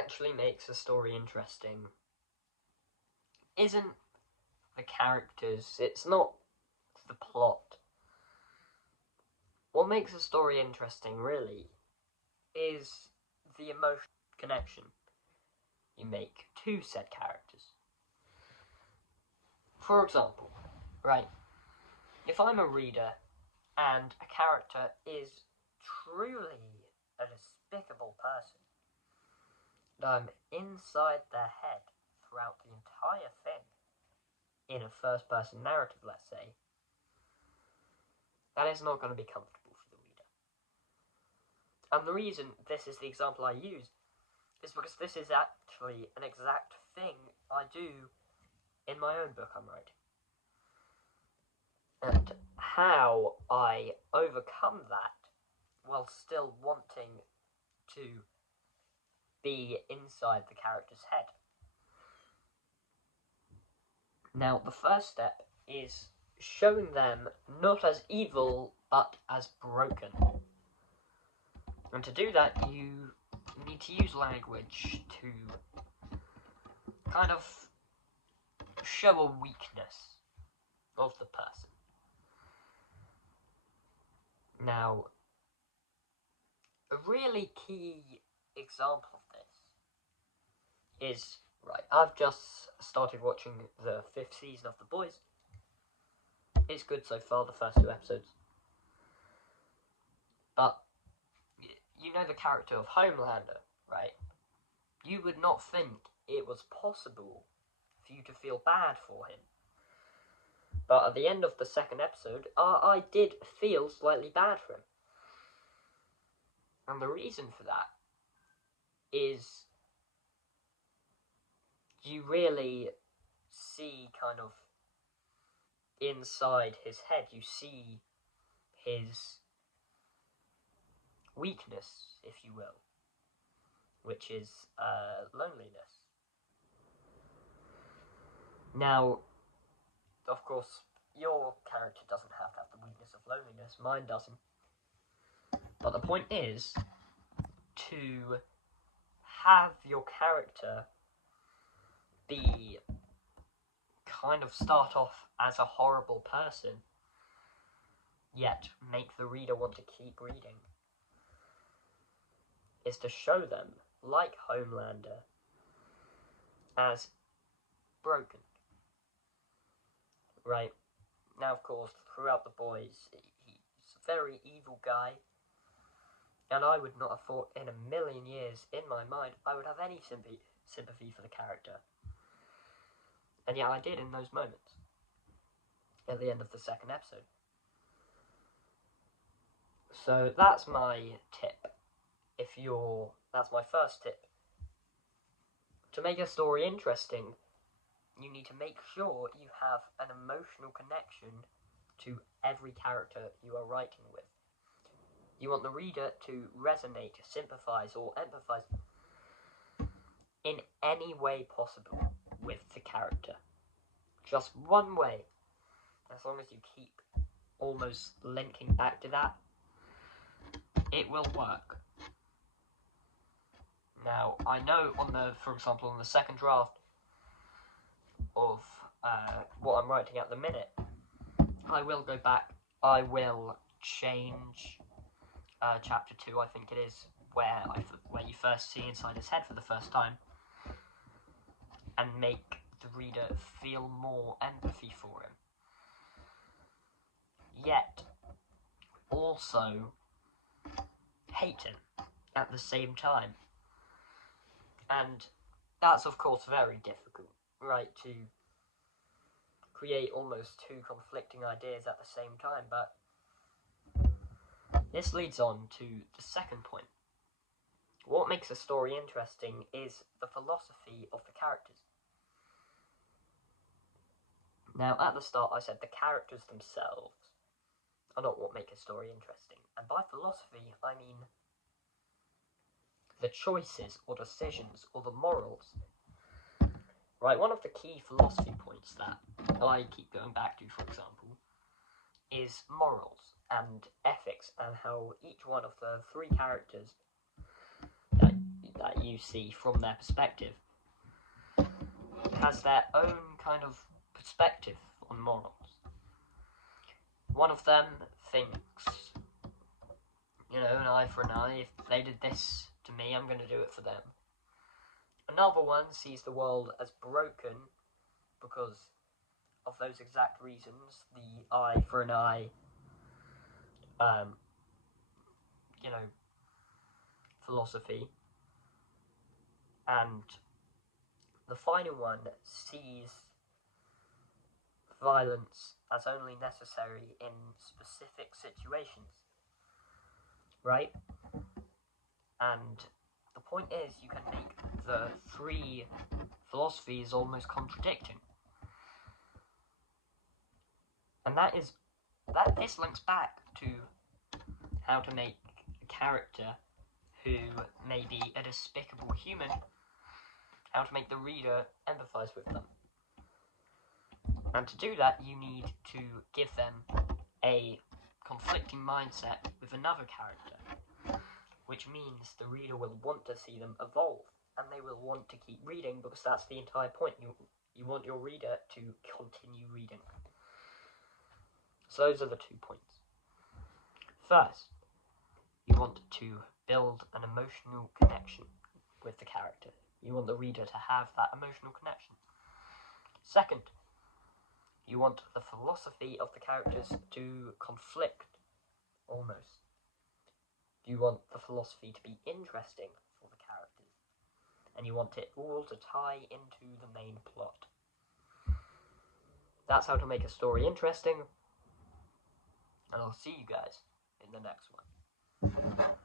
actually makes a story interesting isn't the characters, it's not the plot. What makes a story interesting, really, is the emotional connection you make to said characters. For example, right, if I'm a reader and a character is truly a despicable person, and I'm inside their head throughout the entire thing, in a first-person narrative, let's say, that is not going to be comfortable for the reader. And the reason this is the example I use is because this is actually an exact thing I do in my own book I'm writing. And how I overcome that while still wanting to be inside the character's head. Now, the first step is showing them not as evil, but as broken. And to do that, you need to use language to kind of show a weakness of the person. Now, a really key example of this is, right, I've just started watching the 5th season of The Boys. It's good so far, the first 2 episodes. But, you know the character of Homelander, right? You would not think it was possible for you to feel bad for him. But at the end of the 2nd episode, I did feel slightly bad for him. And the reason for that is you really see kind of inside his head, you see his weakness, if you will, which is loneliness. Now, of course, your character doesn't have to have the weakness of loneliness, mine doesn't. But the point is to have your character be kind of start off as a horrible person, yet make the reader want to keep reading, is to show them, like Homelander, as broken. Right? Now, of course, throughout The Boys, he's a very evil guy, and I would not have thought in a million years, in my mind, I would have any sympathy for the character. And yeah, I did in those moments, at the end of the 2nd episode. So that's my tip. That's my first tip. To make a story interesting, you need to make sure you have an emotional connection to every character you are writing with. You want the reader to resonate, sympathize, or empathize in any way possible with the character. Just one way. As long as you keep almost linking back to that, it will work. Now, I know for example, on the 2nd draft of what I'm writing at the minute, I will go back, I will change chapter 2, I think it is, where you first see inside his head for the first time, and make the reader feel more empathy for him. Yet, also hate him at the same time. And that's, of course, very difficult, right, to create almost 2 conflicting ideas at the same time, but this leads on to the 2nd point. What makes a story interesting is the philosophy of the characters. Now, at the start, I said the characters themselves are not what make a story interesting, and by philosophy, I mean the choices or decisions or the morals. Right, one of the key philosophy points that I keep going back to, for example, is morals and ethics, and how each one of the 3 characters that you see from their perspective has their own kind of perspective on morals. One of them thinks, an eye for an eye. If they did this to me, I'm going to do it for them. Another one sees the world as broken because of those exact reasons, the eye for an eye, philosophy. And the final one sees violence as only necessary in specific situations, right? And the point is, you can make the three philosophies almost contradicting. And this links back to how to make a character who may be a despicable human, how to make the reader empathise with them. And to do that, you need to give them a conflicting mindset with another character, which means the reader will want to see them evolve, and they will want to keep reading, because that's the entire point. You want your reader to continue reading. So those are the 2 points. First, you want to build an emotional connection with the character. You want the reader to have that emotional connection. Second, you want the philosophy of the characters to conflict, almost. You want the philosophy to be interesting for the characters, and you want it all to tie into the main plot. That's how to make a story interesting, and I'll see you guys in the next one.